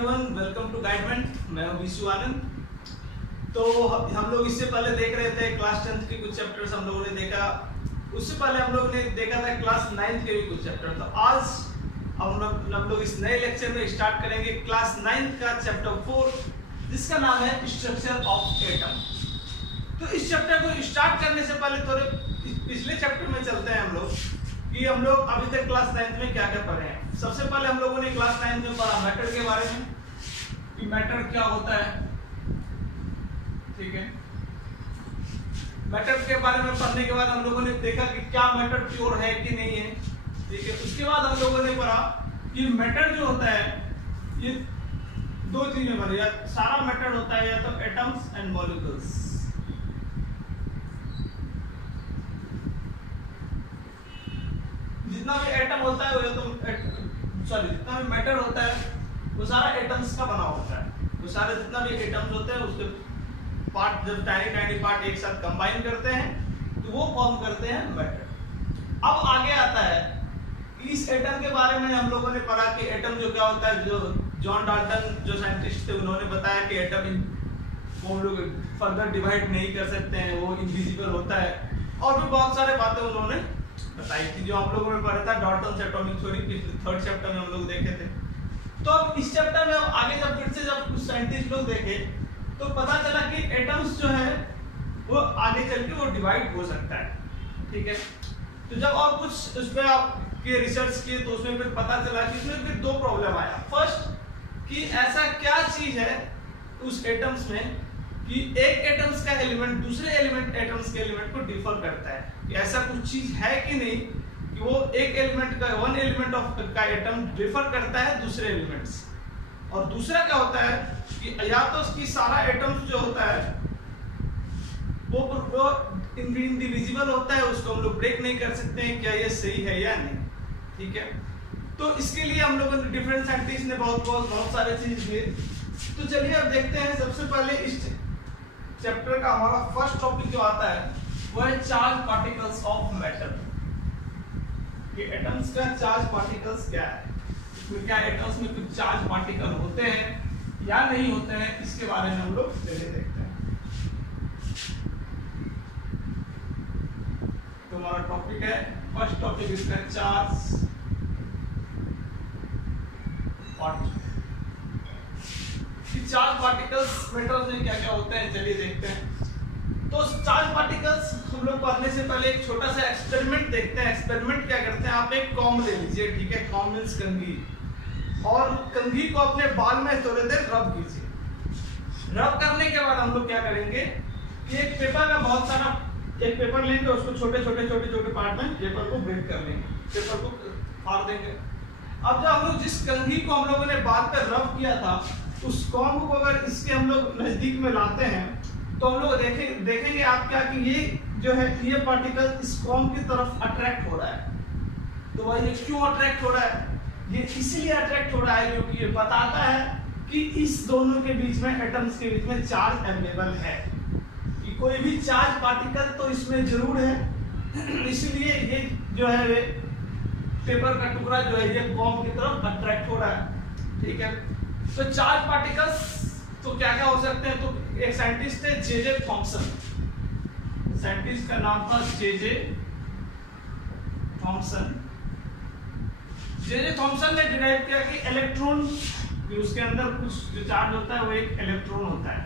Everyone, welcome to गाइडमेंट। मैं हूं विशु आनंद। तो हम लोग इससे पहले देख रहे थे क्लास 10th के कुछ चैप्टर्स हम लोगों ने देखा। उससे पहले हम लोग ने देखा था क्लास 9th के भी कुछ चैप्टर। तो आज हम लोग इस नए लेक्चर में स्टार्ट करेंगे क्लास 9th का चैप्टर 4, जिसका नाम है स्ट्रक्चर ऑफ एटम। तो इस चैप्टर को स्टार्ट करने से पहले थोड़े पिछले चैप्टर में चलते हैं हम लोग कि हम लोग अभी तक क्लास 9th में क्या क्या पढ़े हैं। सबसे पहले हम लोगों ने क्लास 9th में पढ़ा मैटर के बारे में कि मैटर क्या होता है। ठीक है, मैटर के बारे में पढ़ने के बाद हम लोगों ने देखा कि क्या मैटर प्योर है कि नहीं है। ठीक है, उसके बाद हम लोगों ने पढ़ा कि मैटर जो होता है ये दो चीजें बने, या सारा मैटर होता है या तो एटम्स एंड मॉलिक्यूल्स। जितना भी एटम होता है वो तो जितना भी मैटर होता है वो सारा एटम्स का बना होता है। वो सारे जितना भी एटम्स होते हैं उसके पार्ट जब टाइनी पार्ट एक साथ कंबाइन करते हैं तो वो फॉर्म करते हैं मैटर। अब आगे आता है इस एटम के बारे में हम लोगों ने पढ़ा कि एटम जो क्या होता है। जो जॉन डाल्टन जो साइंटिस्ट थे उन्होंने बताया कि एटम वो हम लोग फर्दर डिवाइड नहीं कर सकते हैं, वो इनविजिबल होता है। और भी बहुत सारे बातें उन्होंने बताई थी जो आप लोगों ने पढ़ा था डाल्टन एटॉमिक थ्योरी के 3rd चैप्टर में हम लोग देखे थे। तो अब इस चैप्टर में हम आगे जब फिर से जब कुछ साइंटिस्ट लोग देखे तो पता चला कि एटम्स जो है वो आगे चल के वो डिवाइड हो सकता है। ठीक है, तो जब और कुछ उस पर आपके रिसर्च किए तो उसमें फिर पता चला कि इसमें फिर दो प्रॉब्लम आया। फर्स्ट कि ऐसा क्या चीज है उस एटम्स में कि एक एटम्स का एलिमेंट दूसरे एटम्स के एलिमेंट को डिफर करता है। कि ऐसा कुछ चीज है कि नहीं कि वो एक एलिमेंट का वन एलिमेंट ऑफ का एटम डिफर करता है दूसरे एलिमेंट्स। और दूसरा क्या होता है कि या तो उसकी सारा एटम्स जो होता है वो इंडिविजुअल होता है, उसको हम लोग ब्रेक नहीं कर सकते हैं, क्या ये सही है या नहीं। ठीक है, तो इसके लिए हम लोगों ने डिफरेंट साइंटिस्ट ने बहुत सारे चीज दिए। तो चलिए अब देखते हैं। सबसे पहले इस चैप्टर का हमारा फर्स्ट टॉपिक जो आता है वो है चार्ज पार्टिकल्स ऑफ मैटर। कि एटम्स का चार्ज पार्टिकल्स क्या है, इसमें क्या एटम्स में कुछ चार्ज पार्टिकल होते हैं या नहीं होते हैं, इसके बारे में हम लोग पहले देखते हैं। तो हमारा टॉपिक है फर्स्ट टॉपिक इसका charge particle. Charge particles metals में क्या क्या होते हैं चलिए देखते हैं। तो चार्ज पार्टिकल्स हम लोग पढ़ने से पहले एक छोटा सा एक्सपेरिमेंट देखते हैं। एक्सपेरिमेंट क्या करते हैं, आप एक कॉम्ब ले लीजिए। ठीक है, कॉम्ब मींस कंघी, और कंघी को अपने बाल में थोड़ी देर रब कीजिए। रब करने के बाद हम लोग क्या करेंगे कि एक पेपर का बहुत सारा एक पेपर लेंगे, उसको छोटे छोटे पार्ट में पेपर को ब्रेक कर लेंगे, पेपर को फाड़ देंगे। अब जब हम लोग जिस कंघी को हम लोगों ने बाल पे रब किया था उस कॉम्ब को अगर इसके हम लोग नजदीक में लाते हैं तो हम लोग देखेंगे आप क्या कि ये जो है ये पार्टिकल इस कॉम्ब की तरफ अट्रैक्ट हो रहा है। तो भाई ये क्यों अट्रैक्ट हो रहा है, ये इसलिए अट्रैक्ट हो रहा है क्योंकि ये बताता है कि इस दोनों के बीच में एटम्स के बीच में चार्ज अवेलेबल है, कि कोई भी चार्ज पार्टिकल तो इसमें जरूर है। इसलिए ये जो है पेपर का टुकड़ा जो है ये कॉम्ब की तरफ अट्रैक्ट हो रहा है। ठीक है, तो चार्ज पार्टिकल्स तो क्या क्या हो सकते हैं। तो एक साइंटिस्ट थे जे थॉमसन, साइंटिस्ट का नाम था जे थॉमसन। जे थॉमसन ने डिराइव किया कि इलेक्ट्रॉन उसके अंदर कुछ जो चार्ज होता है वो एक इलेक्ट्रॉन होता है।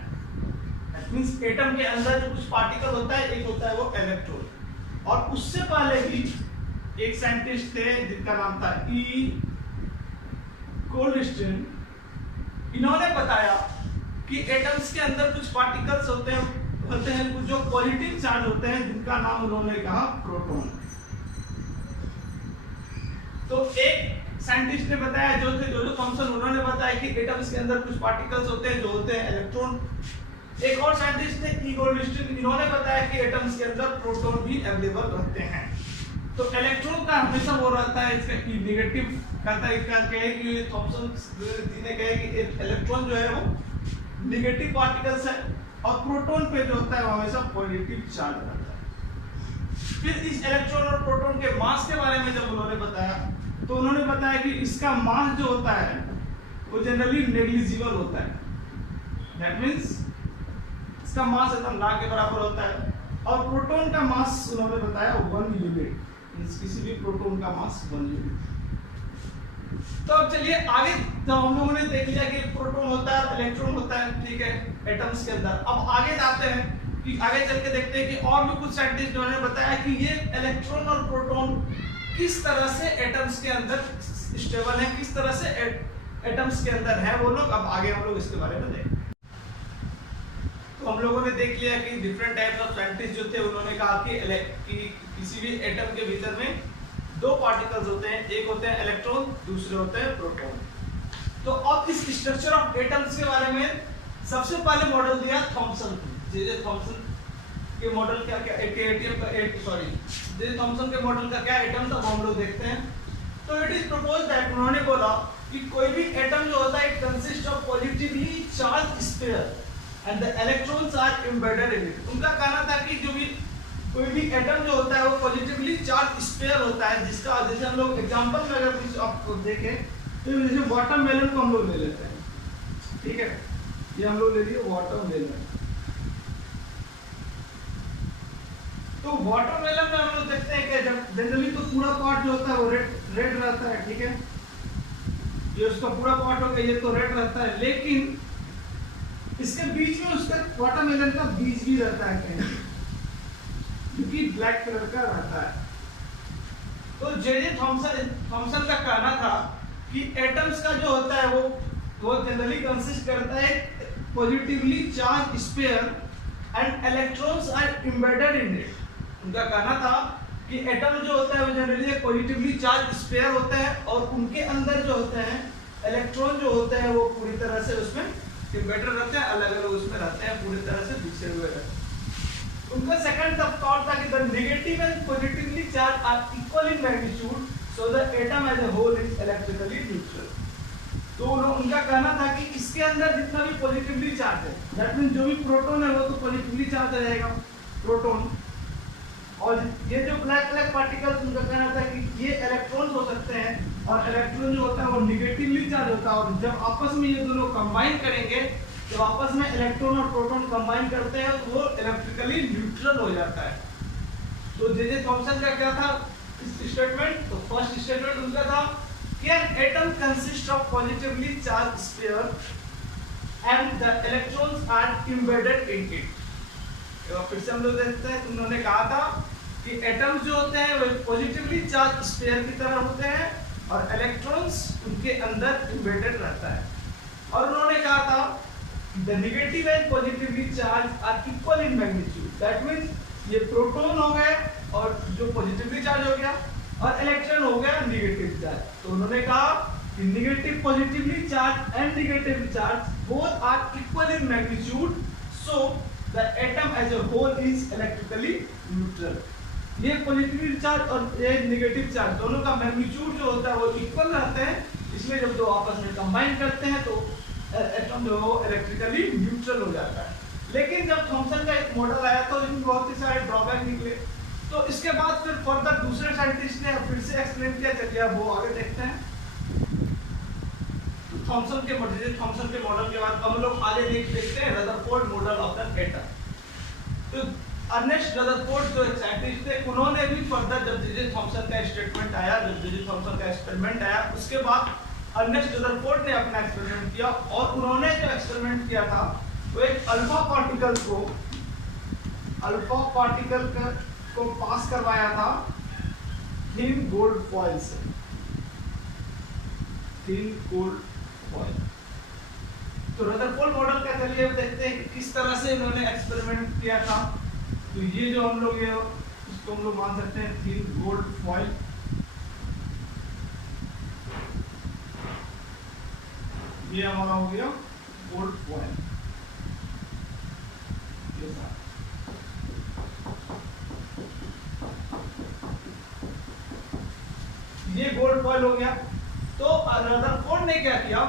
दैट मींस एटम के अंदर जो कुछ पार्टिकल होता है एक होता है वो इलेक्ट्रॉन। और उससे पहले भी एक साइंटिस्ट थे जिनका नाम था ई गोल्डस्टीन। इन्होंने बताया कि एटम्स के अंदर कुछ पार्टिकल्स होते हैं कुछ जो पॉजिटिव चार्ज होते हैं, जिनका नाम उन्होंने कहा प्रोटॉन। तो एक साइंटिस्ट ने बताया जो थॉमसन, उन्होंने बताया कि एटम्स के अंदर कुछ पार्टिकल्स होते हैं जो होते हैं इलेक्ट्रॉन। एक और साइंटिस्ट थे ई गोल्डस्टीन, इन्होंने बताया कि एटम्स के अंदर प्रोटॉन भी अवेलेबल रहते हैं। तो इलेक्ट्रॉन का हमेशा वो रहता है इसका नेगेटिव कहता है कि थॉमसन जी ने कहा कि इलेक्ट्रॉन जो है वो नेगेटिव पार्टिकल्स है और प्रोटॉन पे जो होता है वो हमेशा पॉजिटिव चार्ज रहता है। फिर इस इलेक्ट्रॉन और प्रोटॉन के मास के बारे में जब उन्होंने बताया तो उन्होंने बताया कि इसका मास जो होता है वो जनरली नेग्लिजिबल होता है। दैट मीन्स इसका मास एकदम ना के बराबर होता है। और प्रोटॉन का मास उन्होंने बताया 1 यूनिट, किसी भी प्रोटॉन का मास 1 यूनिट। तो अब चलिए आगे, जब हम लोगों ने देख लिया कि प्रोटॉन होता है, इलेक्ट्रॉन होता है, ठीक है, एटम्स के अंदर। अब आगे जाते हैं कि आगे चल के देखते हैं कि और भी कुछ साइंटिस्ट ने बताया कि ये इलेक्ट्रॉन और प्रोटॉन किस तरह से एटम्स के अंदर स्टेबल है, किस तरह से एटम्स के अंदर है वो लोग। अब आगे हम लोग इसके बारे में देखें। तो हम लोगों ने देख लिया कि डिफरेंट टाइप्स ऑफ साइंटिस्ट जो थे उन्होंने कहा कि किसी भी एटम के भीतर में 2 पार्टिकल्स होते हैं, एक होते हैं इलेक्ट्रॉन, दूसरे होते हैं प्रोटॉन। तो अब इस स्ट्रक्चर ऑफ एटम्स के बारे में सबसे पहले मॉडल दिया थॉमसन, जे थॉमसन के मॉडल क्या क्या जे थॉमसन के मॉडल का क्या एटम था वो हम लोग देखते हैं। तो इट इज प्रपोज दैट, उन्होंने बोला कि कोई भी एटम जो होता है it consist of positively charge sphere and the electrons are embedded in it. उनका कहना था कि जो भी कोई भी एटम जो होता है वो पॉजिटिवली चार्ज स्फीयर होता है, जिसका जैसे हम लोग एग्जांपल में अगर कुछ आपको देखें तो जैसे वाटरमेलन को हम लोग ले लेते हैं, ठीक है, ये हम लोग ले लिए वाटरमेलन। तो वाटरमेलन में हम लोग देखते हैं कि जब जनरली तो पूरा पार्ट जो होता है वो रेड रहता है, ठीक है, ये उसका पूरा पार्ट हो गया, ये तो रेड रहता है, लेकिन इसके बीच में उसका वाटरमेलन का बीज भी रहता है कहीं, क्योंकि ब्लैक कलर का रहता है। तो जे थॉमसन का कहना था कि एटम्स का जो होता है वो जनरली कंसिस्ट करता है positively charge sphere and electrons are embedded in it. उनका कहना था कि एटम जो होता है वो जनरली पॉजिटिवली चार्ज स्फीयर होता है और उनके अंदर जो होते हैं इलेक्ट्रॉन जो होते हैं वो पूरी तरह से उसमें एम्बेडेड रहते हैं, अलग अलग उसमें रहते हैं, पूरी तरह से बिखरे हुए रहते हैं। उनका सेकंड थॉट था कि the negative and positively charge are equal in magnitude so the atom as a whole is electrically neutral. तो उनका कहना था कि इसके अंदर जितना भी पॉजिटिवली चार्ज है, दैट मींस जो भी प्रोटॉन है वो तो पॉजिटिवली चार्ज रहेगा, प्रोटॉन, और ये जो ब्लैक ब्लैक पार्टिकल्स, उनका कहना था कि ये इलेक्ट्रॉन्स हो सकते हैं और इलेक्ट्रॉन जो होता है वो नेगेटिवली चार्ज होता है, और जब आपस में ये दोनों कंबाइन करेंगे, जब आपस में इलेक्ट्रॉन और प्रोटॉन कंबाइन करते हैं तो वो इलेक्ट्रिकली न्यूट्रल हो जाता है। तो जे थॉमसन का क्या था स्टेटमेंट? तो फर्स्ट स्टेटमेंट उनका था कि an atom consists of positively charged sphere and the electrons are embedded in it। तो फिर से हम लोग देखते हैं, उन्होंने कहा था कि एटम्स जो होते हैं वो पॉजिटिवली चार्ज स्फीयर की तरह होते हैं और इलेक्ट्रॉन्स उनके अंदर एम्बेडेड रहता है। और उन्होंने कहा था the negative and positively charge are equal in magnitude, that means ये प्रोटॉन हो गए और जो पॉजिटिवली चार्ज हो गया और इलेक्ट्रॉन हो गया नेगेटिव चार्ज। तो उन्होंने कहा कि negative positively charge and negative charge both are equal in magnitude so the atom as a whole is electrically neutral. ये पॉजिटिव चार्ज और ये नेगेटिव चार्ज दोनों का मैग्नीट्यूड जो होता है वो इक्वल रहते हैं, इसलिए जब दो आपस में कंबाइन करते हैं तो एटम जो है इलेक्ट्रिकली न्यूट्रल हो जाता है। लेकिन जब थॉमसन का एक मॉडल आया तो इसमें बहुत ही सारे ड्रॉबैक निकले, तो इसके बाद फिर फर्दर दूसरे साइंटिस्ट ने फिर से एक्सप्लेन किया, चलिए वो आगे देखते हैं। थॉमसन के मॉडल के बाद हम लोग आगे देखते हैं Rutherford model of the atom. तो अर्नेस्ट रदरफोर्ड जो एक साइंटिस्ट थे, उन्होंने भी फर्दर जब जे थॉमसन का स्टेटमेंट आया, जब जे थॉमसन का एक्सपेरिमेंट आया, उसके बाद अर्नेस्ट रदरफोर्ड ने अपना एक्सपेरिमेंट किया और उन्होंने जो एक्सपेरिमेंट किया था वो एक अल्फा पार्टिकल को पास करवाया था थिन गोल्ड फॉइल से, थिन गोल्ड फॉइल। तो रदरफोर्ड मॉडल का चलिए देखते हैं कि किस तरह से इन्होंने एक्सपेरिमेंट किया था। तो ये जो हम लोग इसको हम लोग मान सकते हैं थिन गोल्ड फॉइल। ये हमारा हो गया गोल्ड फॉइल। ये गोल्ड फॉइल हो गया। तो रदरफोर्ड ने क्या किया,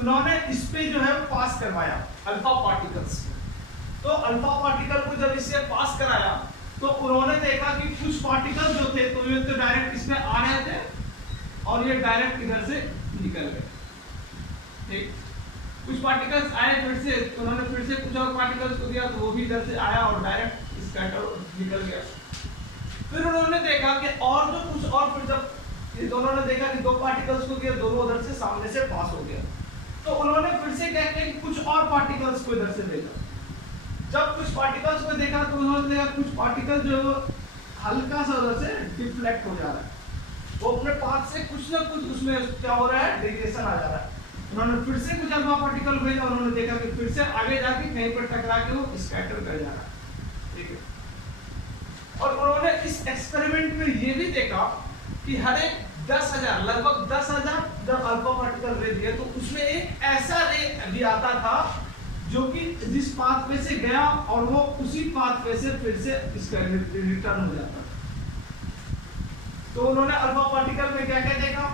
उन्होंने इस पे जो है पास करवाया अल्फा पार्टिकल्स। तो अल्फा पार्टिकल को जब इससे पास कराया तो उन्होंने देखा कि कुछ पार्टिकल जो थे तो ये तो डायरेक्ट इसमें आ रहे थे और ये डायरेक्ट इधर से निकल गए। ठीक, कुछ पार्टिकल्स आए फिर से, तो उन्होंने फिर से कुछ और पार्टिकल्स को दिया तो वो भी इधर से आया और डायरेक्ट स्कैटर निकल गया। फिर उन्होंने देखा कि और जो कुछ और, फिर जब ये दोनों ने देखा कि दो पार्टिकल्स को दिया, दोनों उधर से सामने से पास हो गया, तो उन्होंने फिर से क्या किया कि कुछ और पार्टिकल्स को इधर से देखा। जब कुछ पार्टिकल्स को देखा तो उन्होंने देखा कुछ पार्टिकल जो हल्का सा उधर से डिफ्लेक्ट हो जा रहा है, वो अपने पाथ से कुछ ना कुछ उसमें क्या हो रहा है, डेविएशन आ जा रहा है। उन्होंने फिर से कुछ अल्फा पार्टिकल भेजा, उन्होंने देखा कि फिर से आगे जाके कहीं पर टकरा के वो स्कैटर कर जा रहा है, ठीक है। और उन्होंने इस एक्सपेरिमेंट में ये भी देखा कि हर एक 10,000 लगभग 10,000 जब अल्फा पार्टिकल रे दिए तो उसमें एक ऐसा रे भी आता था जो कि जिस पाथ पे से गया और वो उसी पाथ पे से फिर से इसका रिटर्न हो जाता था। तो उन्होंने अल्फा पार्टिकल में क्या क्या देखा,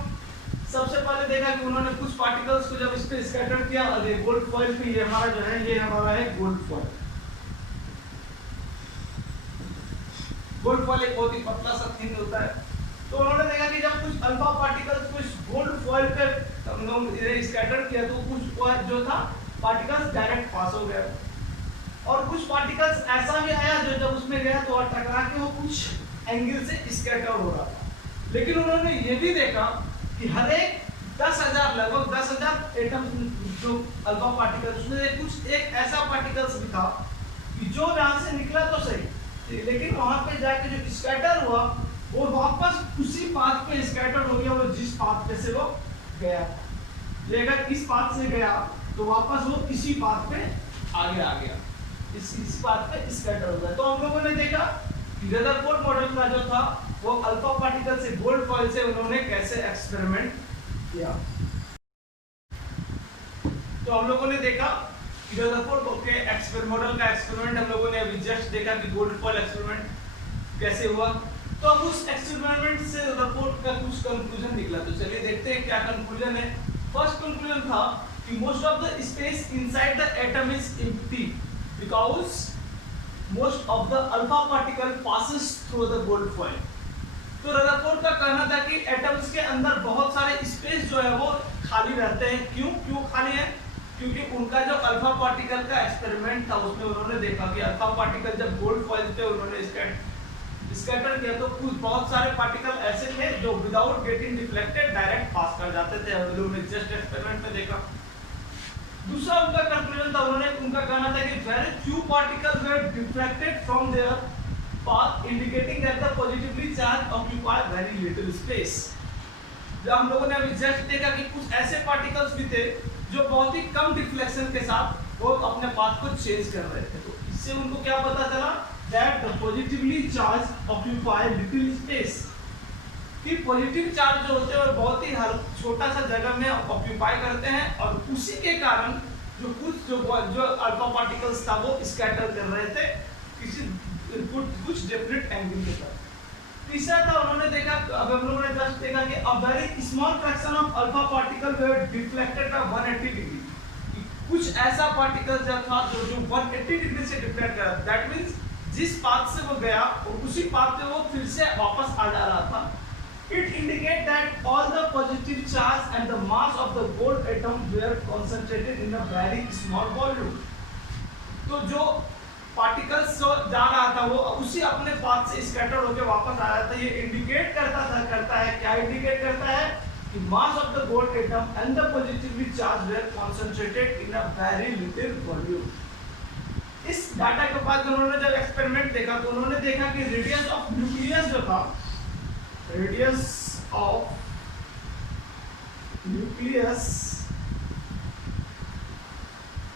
सबसे पहले देखा कि उन्होंने कुछ पार्टिकल्स को जब इस पे स्कैटर किया, और ये गोल्ड फॉइल पे, ये हमारा जो है ये हमारा है गोल्ड फॉइल। गोल्ड फॉइल एक बहुत ही पतला सा थिन होता है। तो उन्होंने देखा कि जब कुछ अल्फा पार्टिकल्स को इस गोल्ड फॉइल पे स्कैटर किया तो कुछ जो था पार्टिकल्स डायरेक्ट पास हो गए, और कुछ पार्टिकल्स ऐसा भी आया जो जब उसमें गया तो और टकरा के वो कुछ एंगल से स्कैटर हो रहा था। लेकिन उन्होंने ये भी देखा कि हर एक 10,000 लगभग 10,000 एटम जो अल्फा पार्टिकल्स, उसमें कुछ एक ऐसा पार्टिकल्स भी था कि जो जहां से निकला तो सही, लेकिन वहां पे जाके जो स्कैटर हुआ वो वापस उसी पाथ पे स्कैटर हो गया, वो जिस पाथ पे से वो गया। ये अगर इस पाथ से गया तो वापस वो इसी पाथ पे आगे आ गया, इस पाथ पे स्कैटर हो गया। तो हम लोगों ने देखा कि रदरफोर्ड मॉडल का जो था वो अल्फा पार्टिकल से गोल्ड फॉइल से उन्होंने कैसे एक्सपेरिमेंट किया। तो हम लोगों ने देखा कि रदरफोर्ड के एक्सपेरिमेंट मॉडल का एक्सपेरिमेंट हम लोगों ने अभी जस्ट देखा कि गोल्ड फॉइल एक्सपेरिमेंट कैसे हुआ। तो अब उस एक्सपेरिमेंट से रदरफोर्ड का कुछ कंक्लूजन निकला, तो चलिए देखते हैं क्या कंक्लूजन है। फर्स्ट कंक्लूजन था कि most of the space inside the atom is empty because most of the alpha particle passes through the gold foil। तो रदरफोर्ड का कहना था कि एटम्स के अंदर बहुत सारे स्पेस जो है वो खाली रहते हैं। क्यों खाली है? क्योंकि उनका जो अल्फा पार्टिकल का एक्सपेरिमेंट था उसमें उन्होंने देखा कि अल्फा पार्टिकल जब गोल्ड फॉइल पे उन्होंने स्कैटर किया तो कुछ बहुत सारे पार्टिकल ऐसे थे जो without getting reflected direct pass कर जाते थे। हम लोगों ने जस्ट एक्सपेरिमेंट में देखा। दूसरा उनका कंक्लूजन था, उनका कहना था कि very few particles were deflected from there path indicating that the positively charge occupy very little space. जब हम लोगों ने अभी जस्ट देखा कि कुछ ऐसे पार्टिकल्स भी थे जो बहुत ही कम डिफ्लेक्शन के साथ वो अपने पाथ को चेंज कर रहे थे। तो इससे उनको क्या पता चला, that the positively charge occupy little space, कि पॉजिटिव चार्ज जो होते हैं वो बहुत ही छोटा सा जगह में ऑक्यूपाई करते हैं, और उसी के कारण जो अल्फा पार्टिकल्स था वो स्कैटर कर रहे थे कुछ डेफिनेट एंगल के साथ। तीसरा था, उन्होंने देखा, अब हम लोगों ने जस्ट देखा कि a very small fraction of alpha particle were deflected by 180 degree. कुछ ऐसा पार्टिकल जब था जो 180 डिग्री से डिफ्लेक्ट कर रहा था, दैट मींस जिस पाथ से वो गया और उसी पाथ पे वो फिर से वापस आ जा रहा था। It indicate that all the positive charge and the mass of the gold atom were concentrated in a very small volume। तो जो पार्टिकल्स जो जा रहा था वो उसी अपने पाथ से स्कैटर होकर वापस आ रहा था। ये इंडिकेट करता है क्या इंडिकेट करता है कि mass of the gold atom and the positively charged were concentrated in a very little volume। इस डाटा के बाद उन्होंने जब एक्सपेरिमेंट देखा तो उन्होंने देखा कि रेडियस ऑफ न्यूक्लियस जो था, radius of nucleus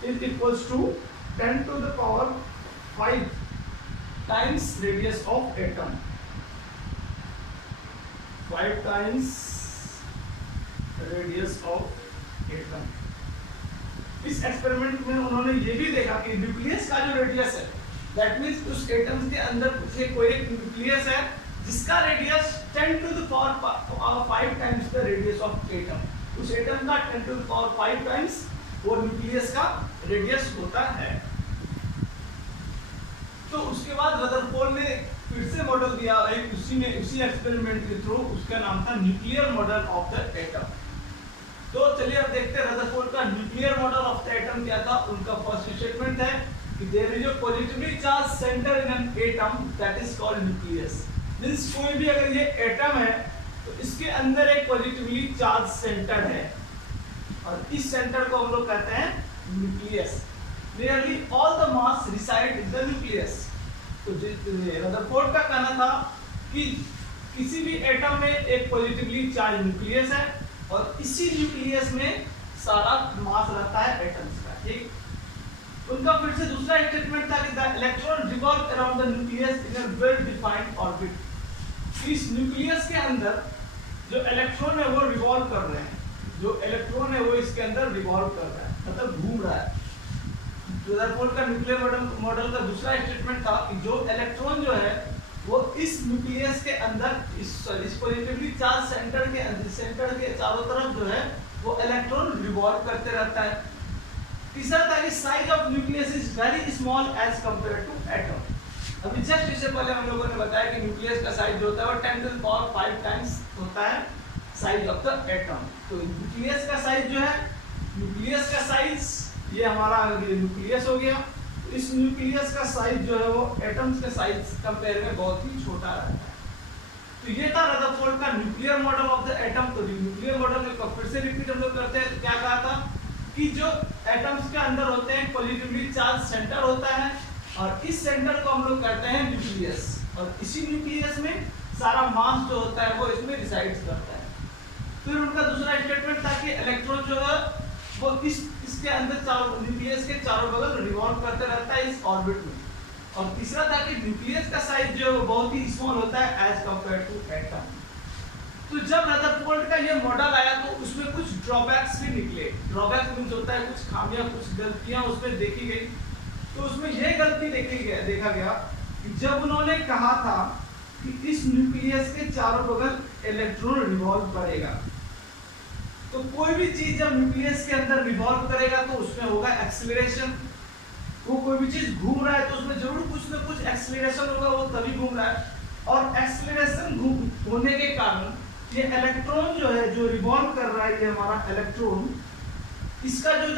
is equals to 10 to the power 5 times radius of atom, 5 times radius of atom। इस एक्सपेरिमेंट में उन्होंने ये भी देखा कि न्यूक्लियस का जो रेडियस है, दैट मींस उस एटम्स के अंदर से कोई एक न्यूक्लियस है जिसका radius 10 to the power 5 times the radius of atom। उस एटम का 10 to the power 5 times वो न्यूक्लियस का रेडियस होता है। तो उसके बाद रदरफोर्ड ने फिर से मॉडल दिया उसी एक्सपेरिमेंट के थ्रू, उसका नाम था nuclear model of the atom. तो चलिए अब देखते हैं रदरफोर्ड का nuclear model of the atom क्या था। उनका फर्स्ट स्टेटमेंट है कि there is a positively charge centre in an atom that is called nucleus. Means कोई भी अगर ये एटम है तो इसके अंदर एक पॉजिटिवली चार्ज सेंटर है और इस सेंटर को हम लोग कहते हैं nucleus. Nearly all the mass reside in the nucleus. तो रदरफोर्ड का कहना था कि किसी भी एटम में एक पॉजिटिवली चार्ज न्यूक्लियस है और इसी न्यूक्लियस में सारा मास रहता है एटम्स का। ठीक, उनका फिर से दूसरा स्टेटमेंट था कि the electron revolve around the nucleus in a well defined orbit. इस न्यूक्लियस के अंदर जो इलेक्ट्रॉन है वो रिवॉल्व कर रहे हैं, जो इलेक्ट्रॉन है वो इसके अंदर रिवॉल्व कर रहा है, मतलब घूम रहा है। रदरफोर्ड का न्यूक्लियर मॉडल का दूसरा स्टेटमेंट था कि जो इलेक्ट्रॉन जो है वो इस न्यूक्लियस के अंदर इस पॉजिटिवली चार्ज सेंटर के चारों तरफ जो है वो इलेक्ट्रॉन रिवॉल्व करते रहता है। तीसरा था कि size of nucleus is very small as compare to atom. अभी जस्ट इससे पहले हम लोगों ने बताया कि न्यूक्लियस का साइज जो होता है वो 10 टू द पावर 5 टाइम्स होता है साइज ऑफ द एटम। तो न्यूक्लियस का साइज जो है, न्यूक्लियस का साइज ये हमारा न्यूक्लियस हो गया। इस न्यूक्लियस का साइज जो है वो एटम्स के साइज कंपेयर में बहुत ही छोटा रहता है। तो ये था रदरफोर्ड का nuclear model of the atom. तो न्यूक्लियर मॉडल को फिर से रिपीट हम लोग करते हैं। क्या कहा था कि जो एटम्स के अंदर होते हैं पॉजिटिवली चार्ज सेंटर होता है और इस सेंटर को हम लोग कहते हैं न्यूक्लियस और इसी न्यूक्लियस में सारा मास जो होता है वो इसमें रिसाइड्स करता है। फिर उनका दूसरा स्टेटमेंट था कि इलेक्ट्रॉन जो है वो इसके अंदर न्यूक्लियस के चारों बगल रिवॉल्व करते रहता है इस ऑर्बिट में। और तीसरा था कि न्यूक्लियस का साइज जो है वो बहुत ही स्मॉल होता है एज कंपेयर टू एटम। तो जब रदरफोर्ड का ये मॉडल आया तो उसमें कुछ ड्रॉबैक्स भी निकले। ड्रॉबैक्स मींस होता है कुछ खामियां, कुछ गलतियां उसमें देखी गई। तो उसमें ये गलती देखा गया कि जब उन्होंने कहा था कि इस न्यूक्लियस के चारों बगल इलेक्ट्रॉन रिवॉल्व करेगा, तो कोई भी चीज जब न्यूक्लियस के अंदर रिवॉल्व करेगा तो उसमें होगा एक्सीलरेशन। वो कोई भी चीज घूम रहा है तो उसमें जरूर कुछ ना कुछ एक्सीलरेशन होगा, वो तभी घूम रहा है। और एक्सीलरेशन होने के कारण ये इलेक्ट्रॉन जो है जो रिवॉल्व कर रहा है, ये हमारा इलेक्ट्रॉन, इसका जो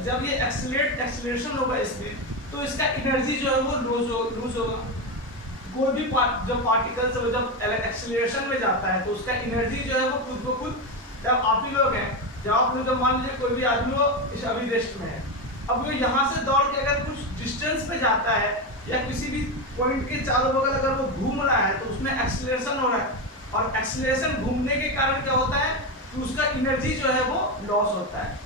जब ये एक्सीलरेशन होगा इसमें, तो इसका एनर्जी जो है वो लूज होगा। कोई भी जब पार्टिकल से जब एक्सीलरेशन में जाता है तो उसका एनर्जी जो है वो खुद को खुद, जब आप ही लोग हैं, जब आप लोग मान लीजिए कोई भी आदमी हो इस अभी रेस्ट में है, अब वो यहाँ से दौड़ के अगर कुछ डिस्टेंस पे जाता है या किसी भी पॉइंट के चारों बगल अगर वो घूम रहा है तो उसमें एक्सीलरेशन हो रहा है और एक्सीलरेशन घूमने के कारण क्या होता है कि उसका एनर्जी जो है वो लॉस होता है।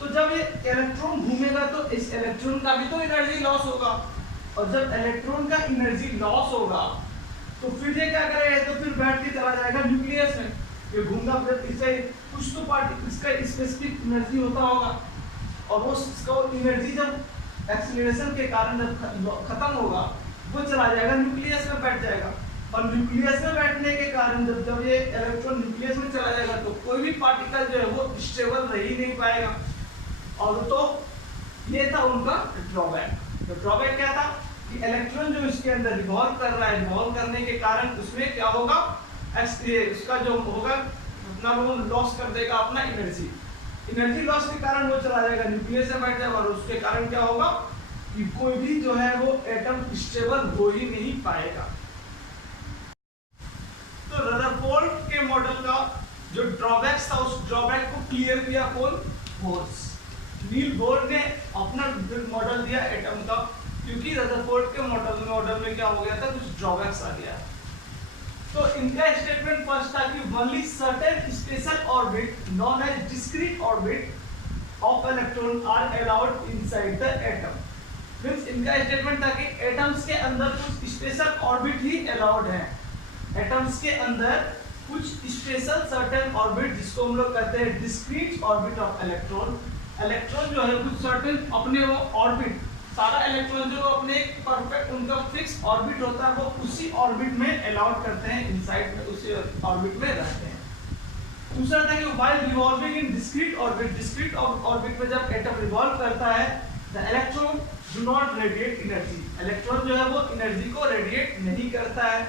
तो जब ये इलेक्ट्रॉन घूमेगा तो इस इलेक्ट्रॉन का भी तो एनर्जी लॉस होगा और जब इलेक्ट्रॉन का एनर्जी लॉस होगा तो फिर ये क्या करेगा, तो फिर बैठ के चला जाएगा न्यूक्लियस में। ये घूमना फिर इससे कुछ तो पार्टिकल इसका स्पेसिफिक एनर्जी होता होगा और वो इसका एनर्जी जब एक्सीलरेशन के कारण जब खत्म होगा वो चला जाएगा न्यूक्लियस में बैठ जाएगा। और न्यूक्लियस में बैठने के कारण जब ये इलेक्ट्रॉन न्यूक्लियस में चला जाएगा तो कोई भी पार्टिकल जो है वो स्टेबल रह ही नहीं पाएगा। और तो ये था उनका ड्रॉबैक। तो ड्रॉबैक क्या था कि इलेक्ट्रॉन जो इसके अंदर रिवॉल्व कर रहा है, रिवॉल्व करने के कारण उसमें क्या होगा, इसका जो होगा अपना वो लॉस कर देगा अपना एनर्जी लॉस के कारण वो चला जाएगा न्यूक्लियस में बैठ जाएगा और उसके कारण क्या होगा कि कोई भी जो है वो एटम स्टेबल हो ही नहीं पाएगा। तो रदरफोर्ड के मॉडल का जो ड्रॉबैक्स था उस ड्रॉबैक को क्लियर किया कौन, बोर्स। नील बोर ने अपना मॉडल दिया एटम का, क्योंकि रदरफोर्ड के मॉडल में क्या हो गया था, कुछ ड्रॉबैक्स आ गया। तो इनका स्टेटमेंट फर्स्ट था कि only certain special orbit known as discrete orbit of electron are allowed inside the atom। Means इनका स्टेटमेंट था कि एटम्स के अंदर कुछ स्पेशल ऑर्बिट ही अलाउड हैं। एटम्स के अंदर कुछ स्पेशल सर्टेन ऑर्बिट जिसको हम लोग कहते हैं discrete orbit of electron. Electron जो है कुछ सर्टेन अपने वो ऑर्बिट, सारा इलेक्ट्रॉन जो अपने एक परफेक्ट उनका फिक्स ऑर्बिट होता है वो उसी ऑर्बिट में अलाउड करते हैं, इनसाइड में उसी ऑर्बिट में रहते हैं। दूसरा था कि व्हाइल रिवॉल्विंग इन डिस्क्रीट ऑर्बिट में जब एटम रिवॉल्व करता है the electron do not radiate energy. Electron जो है वो एनर्जी को रेडिएट नहीं करता है।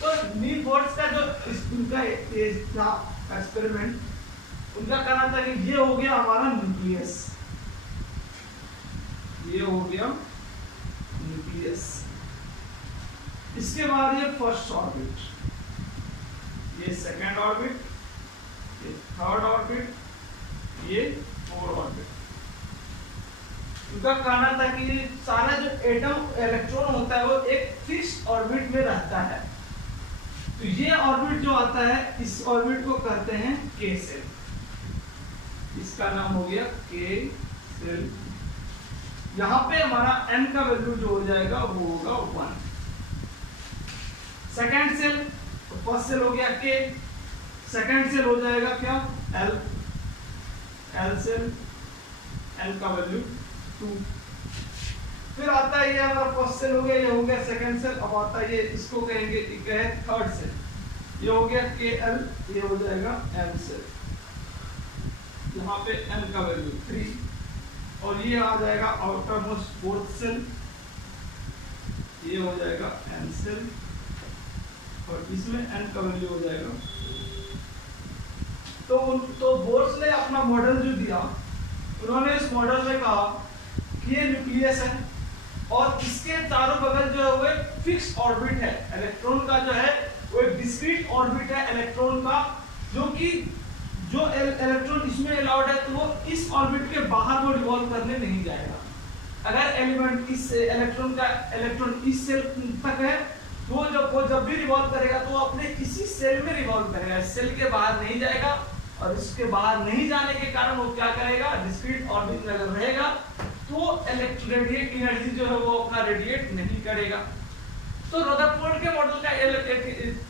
तो नील बोर्स का जो उनका था एक्सपेरिमेंट, उनका कहना था कि ये हो गया हमारा न्यूक्लियस, ये हो गया न्यूक्लियस। इसके बाद ये फर्स्ट ऑर्बिट, ये सेकंड ऑर्बिट, ये थर्ड ऑर्बिट, ये फोर्थ ऑर्बिट। उनका कहना था कि सारा जो एटम इलेक्ट्रॉन होता है वो एक फिक्स ऑर्बिट में रहता है। तो ये ऑर्बिट जो आता है, इस ऑर्बिट को कहते हैं के सेल, इसका नाम हो गया के सेल। यहाँ पे हमारा n का वैल्यू जो हो जाएगा वो होगा 1। सेकेंड सेल, तो फर्स्ट सेल हो गया k, सेकेंड सेल हो जाएगा क्या l, l सेल, n का वैल्यू 2। फिर आता है ये हमारा फर्स्ट सेल हो गया, ये हो गया सेकेंड सेल। अब आता है ये, इसको कहेंगे क्या है थर्ड सेल, ये हो गया KL, ये हो जाएगा M सेल, यहाँ पे n का वैल्यू 3। और ये आ जाएगा आउटर मोस्ट फोर्थ सेल, ये हो जाएगा n सेल, और इसमें n का वैल्यू हो जाएगा। तो बोर्स ने अपना मॉडल जो दिया, उन्होंने इस मॉडल में कहा कि ये न्यूक्लियस है और इसके चारों बगल जो है वो एक फिक्स ऑर्बिट है। इलेक्ट्रॉन का जो है वो एक डिस्क्रीट ऑर्बिट है इलेक्ट्रॉन का, जो कि जो इलेक्ट्रॉन इसमें अलाउड है तो वो इस ऑर्बिट के बाहर वो रिवॉल्व करने नहीं जाएगा। अगर एलिमेंट इस इलेक्ट्रॉन इस सेल तक है तो वो जब भी रिवॉल्व करेगा तो वो अपने इसी सेल में रिवॉल्व करेगा, सेल के बाहर नहीं जाएगा। और इसके बाहर नहीं जाने के कारण वो क्या करेगा, डिस्क्रीट ऑर्बिट में अगर रहेगा तो रेडिएट एनर्जी जो है वो अपना रेडिएट नहीं करेगा। तो रदरफोर्ड के मॉडल का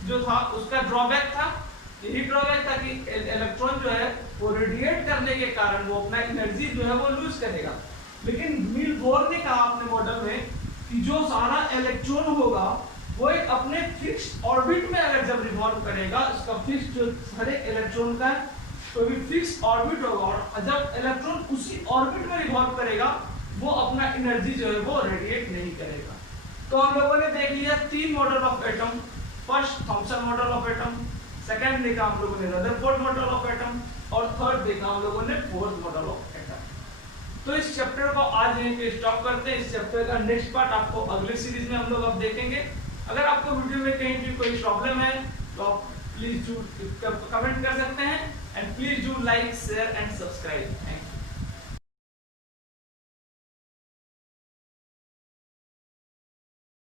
जो था उसका ड्रॉबैक था, यही ड्रॉबैक था कि इलेक्ट्रॉन जो है वो रेडिएट करने के कारण वो अपना एनर्जी जो है वो लूज करेगा। लेकिन नील बोर ने कहा अपने मॉडल में कि जो सारा इलेक्ट्रॉन होगा वो एक अपने फिक्स ऑर्बिट में अगर जब रिवॉल्व करेगा, इसका फिक्स जो हर एक इलेक्ट्रॉन का तो भी फिक्स ऑर्बिट होगा, और जब इलेक्ट्रॉन उसी ऑर्बिट में रिवॉल्व करेगा वो अपना एनर्जी जो है वो रेडिएट नहीं करेगा। तो हम लोगों ने देख लिया 3 model of atom. First Thompson model of atom, second देखा हम लोगों ने रदरफोर्ड मॉडल ऑफ एटम, और थर्ड देखा हम लोगों ने फोर्थ मॉडल ऑफ एटम। तो इस चैप्टर को आज यहीं पे स्टॉप करते हैं। इस चैप्टर का नेक्स्ट पार्ट आपको अगले सीरीज में हम लोग अब देखेंगे। अगर आपको वीडियो में कहीं भी कोई प्रॉब्लम है तो आप प्लीज डू कमेंट कर सकते हैं, and please do like, share and subscribe.